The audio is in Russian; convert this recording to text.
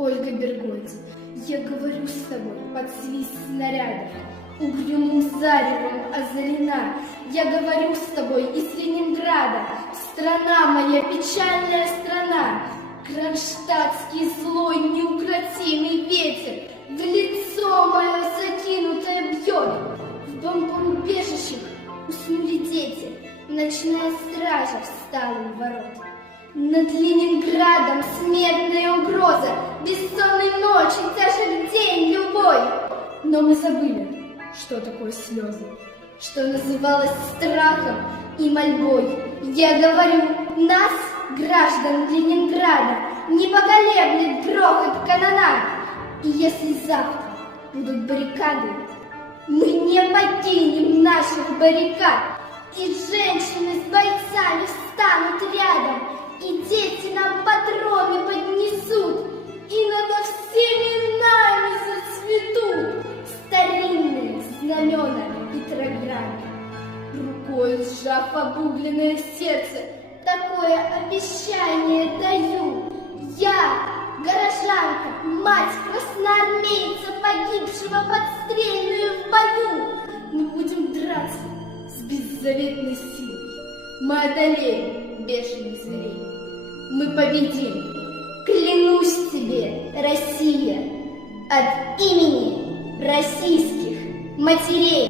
Ольга Бергольц, я говорю с тобой под свист снарядов, угрюмым заревом озарена. Я говорю с тобой из Ленинграда, страна моя, печальная страна. Кронштадтский злой неукротимый ветер в лицо мое закинутое бьет. В бомбоубежищах уснули дети, ночная стража встала у ворот. Над Ленинградом смертная угроза, бессонной ночи, тяжек день любой. Но мы забыли, что такое слезы, что называлось страхом и мольбой. Я говорю, нас, граждан Ленинграда, не поколеблет грохот канонад. И если завтра будут баррикады, мы не покинем наших баррикад. И женщины с бойцами встанут рядом, и дети нам патроны поднесут, и над всеми нами зацветут старинные знамена Петрограда. Рукой сжав обугленное сердце, такое обещание даю. Я, горожанка, мать красноармейца, погибшего подстрельную в бою, мы будем драться с беззаветной силой. Мы одолеем бешеных зверей. Мы победим. Клянусь тебе, Россия, от имени российских матерей.